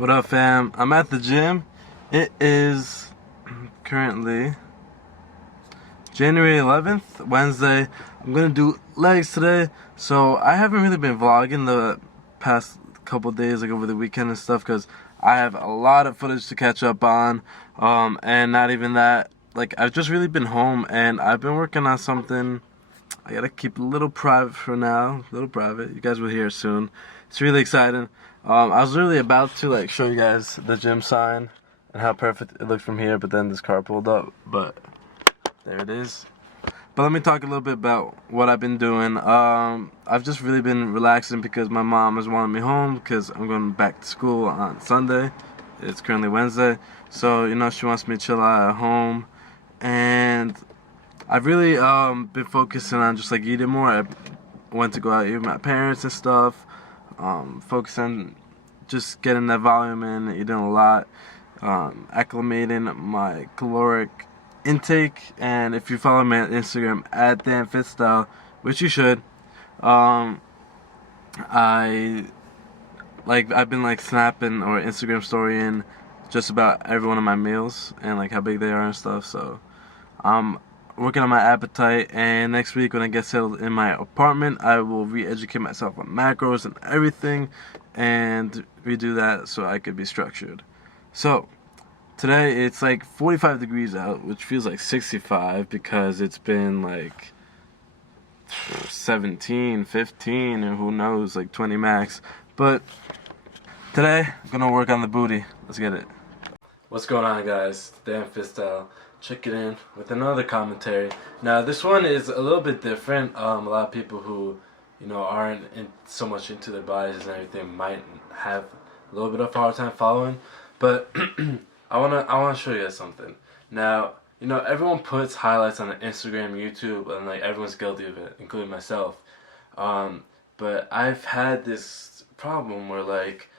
What up, fam? I'm at the gym. It is currently January 11th, Wednesday. I'm gonna do legs today. So I haven't really been vlogging the past couple days, like over the weekend and stuff, because I have a lot of footage to catch up on. And not even that, like I've just really been home and I've been working on something. I gotta keep a little private for now, a little private. You guys will hear soon. It's really exciting. I was really about to like show you guys the gym sign and how perfect it looked from here, but then this car pulled up. But there it is. But let me talk a little bit about what I've been doing. I've just really been relaxing because my mom has wanted me home because I'm going back to school on Sunday. It's currently Wednesday, so she wants me to chill out at home, and I've really been focusing on just like eating more. I went to go out eat with my parents and stuff. Focus on just getting that volume in, eating a lot, acclimating my caloric intake. And if you follow me on Instagram at Fitstyle, which you should, I've been like snapping or Instagram storying just about every one of my meals and like how big they are and stuff. So working on my appetite, and next week when I get settled in my apartment, I will re-educate myself on macros and everything and redo that so I could be structured. So today it's like 45 degrees out, which feels like 65 because it's been like 17, 15, and who knows, like 20 max. But today I'm gonna work on the booty. Let's get it. What's going on, guys? Dan Fitstyle. Check it in with another commentary. Now this one is a little bit different. A lot of people who aren't so much into their bodies and everything might have a little bit of a hard time following, but I wanna show you guys something. Now everyone puts highlights on Instagram, YouTube, and like everyone's guilty of it, including myself. But I've had this problem where like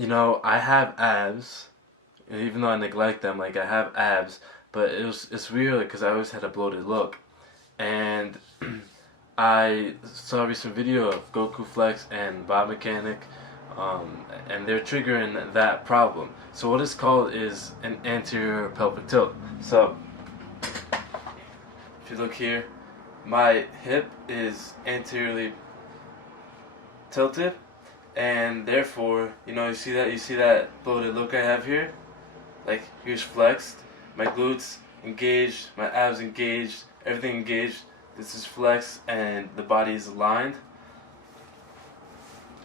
I have abs. Even though I neglect them, like I have abs, but it's weird because I always had a bloated look, and I saw a recent video of Goku Flex and Bob Mechanic, and they're triggering that problem. So what it's called is an anterior pelvic tilt. So if you look here, my hip is anteriorly tilted, and therefore you see that bloated look I have here. Like, here's flexed, my glutes engaged, my abs engaged, everything engaged. This is flexed and the body is aligned.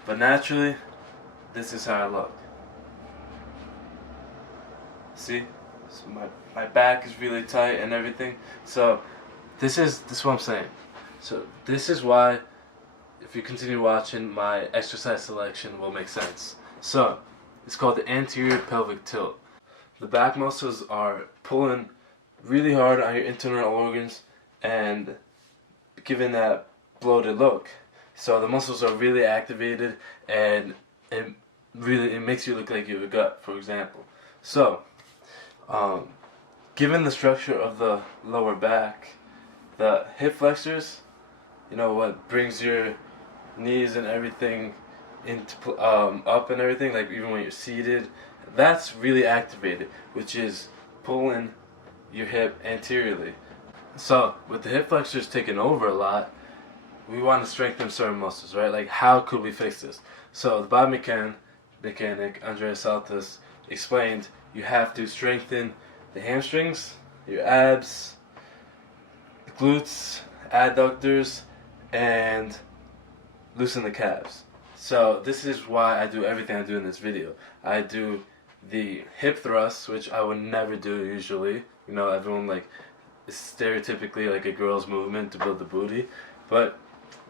But naturally, this is how I look. See? So my back is really tight and everything. So this is what I'm saying. So this is why, if you continue watching, my exercise selection will make sense. So it's called the anterior pelvic tilt. The back muscles are pulling really hard on your internal organs and giving that bloated look. So the muscles are really activated, and it makes you look like you have a gut, for example. So, given the structure of the lower back, the hip flexors, what brings your knees and everything into up and everything, like even when you're seated, that's really activated, which is pulling your hip anteriorly. So with the hip flexors taking over a lot, we want to strengthen certain muscles, right? Like, how could we fix this? So the biomechanic Andrea Saltas explained you have to strengthen the hamstrings, your abs, the glutes, adductors, and loosen the calves. So this is why I do everything I do in this video. I do the hip thrusts, which I would never do usually. Everyone like is stereotypically like a girl's movement to build the booty, but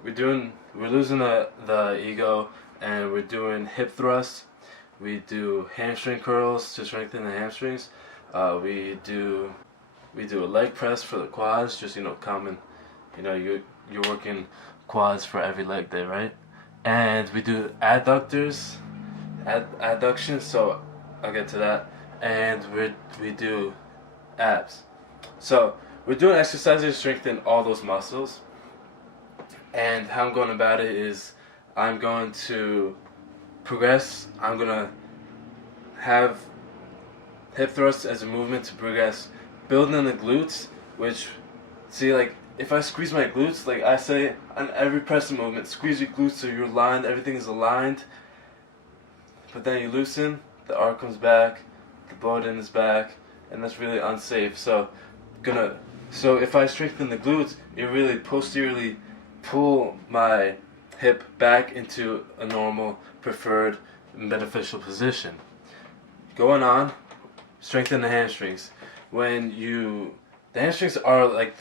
we're losing the ego, and we're doing hip thrusts. We do hamstring curls to strengthen the hamstrings. We do a leg press for the quads, just common. You're working quads for every leg day, right? And we do adductors, adduction. So I'll get to that. And we do abs. So we're doing exercises to strengthen all those muscles. And how I'm going about it is I'm going to progress. I'm going to have hip thrusts as a movement to progress building the glutes, which, see, like, if I squeeze my glutes, like I say on every pressing movement, squeeze your glutes so you're aligned, everything is aligned, but then you loosen, the arc comes back, the bloated is back, and that's really unsafe. So if I strengthen the glutes, it really posteriorly pull my hip back into a normal, preferred, beneficial position. Going on, strengthen the hamstrings. The hamstrings are like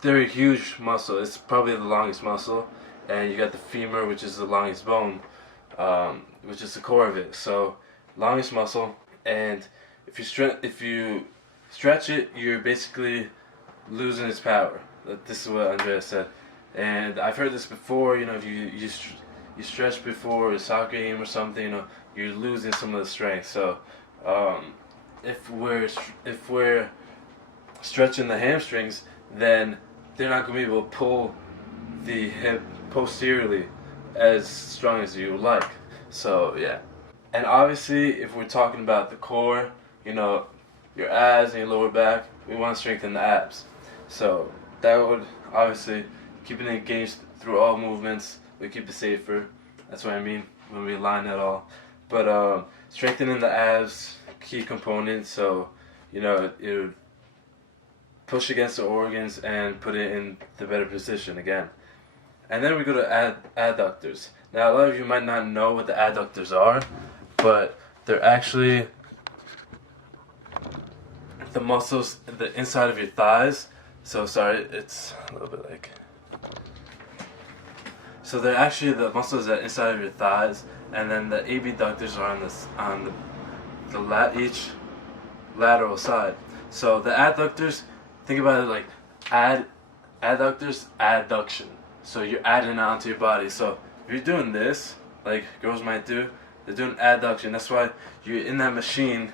they're a huge muscle. It's probably the longest muscle, and you got the femur, which is the longest bone, which is the core of it. So, longest muscle, and if you stretch it, you're basically losing its power. This is what Andrea said, and I've heard this before. You know, if you stretch before a soccer game or something, you know, you're losing some of the strength. So, if we're stretching the hamstrings, then they're not going to be able to pull the hip posteriorly as strong as you would like. So yeah, and obviously if we're talking about the core, you know, your abs and your lower back, we want to strengthen the abs. So that would obviously keep it engaged through all movements. We keep it safer. That's what I mean when we align it all. But strengthening the abs, key component. So you know, it would push against the organs and put it in the better position again. And then we go to adductors. Now a lot of you might not know what the adductors are, but they're actually the muscles the inside of your thighs. So sorry, it's a little bit like. So they're actually the muscles that inside of your thighs, and then the abductors are on each lateral side. So the adductors, think about it like adductors, adduction. So you're adding on to your body. So if you're doing this, like girls might do, they're doing adduction. That's why you're in that machine.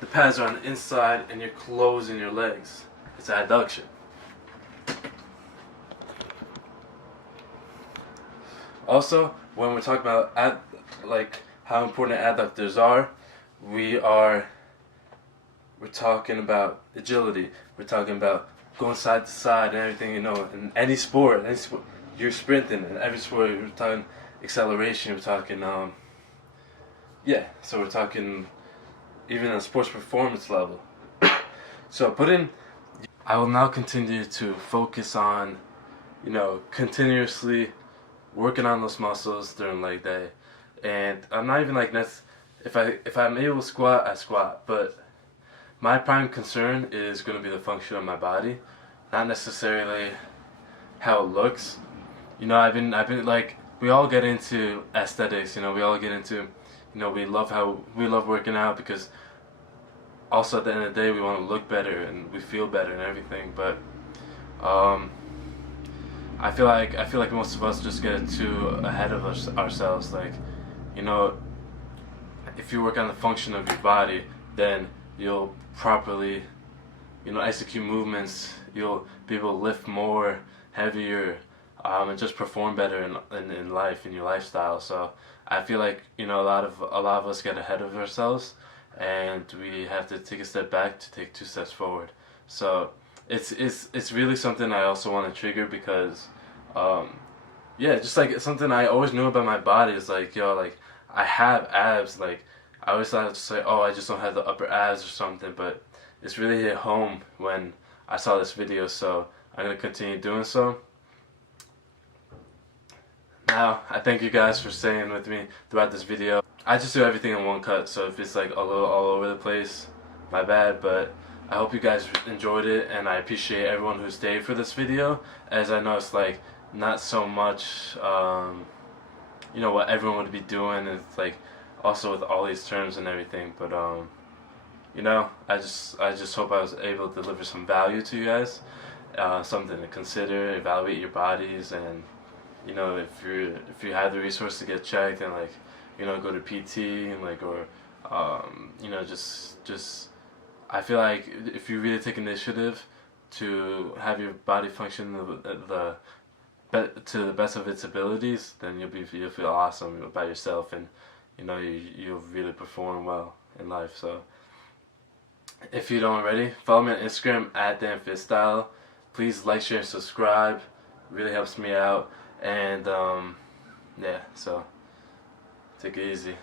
The pads are on the inside and you're closing your legs. It's adduction. Also, when we're talking about how important adductors are, we're talking about agility. We're talking about going side to side and everything, you know, in any sport, you're sprinting. In every sport, we're talking acceleration, we're talking, so we're talking even on sports performance level. So I will now continue to focus on, you know, continuously working on those muscles during leg day. And I'm not even like this, if I'm able to squat, I squat, but my prime concern is going to be the function of my body, not necessarily how it looks. You know, I've been like, we all get into aesthetics, you know, we all get into, you know, we love working out because also at the end of the day we want to look better and we feel better and everything, but I feel like most of us just get too ahead of ourselves. Like, you know, if you work on the function of your body, then you'll properly, you know, execute movements. You'll be able to lift more, heavier, and just perform better in life, in your lifestyle. So I feel like, you know, a lot of us get ahead of ourselves, and we have to take a step back to take 2 steps forward. So it's really something I also want to trigger because, just like something I always knew about my body is like, yo, like I have abs. Like I always thought to say, oh, I just don't have the upper abs or something, but it's really hit home when I saw this video. So I'm gonna continue doing so. Now I thank you guys for staying with me throughout this video. I just do everything in one cut, so if it's like a little all over the place, my bad, but I hope you guys enjoyed it, and I appreciate everyone who stayed for this video, as I know it's like not so much you know what everyone would be doing. It's like also with all these terms and everything, but you know, I just hope I was able to deliver some value to you guys, something to consider, evaluate your bodies, and you know, if you have the resource to get checked and like, you know, go to PT and like, or you know, just I feel like if you really take initiative to have your body function to the best of its abilities, then you'll feel awesome about yourself, and you know, you'll really perform well in life. So if you don't already, follow me on Instagram at Fitstyle. Please like, share, and subscribe. Really helps me out. And yeah, so take it easy.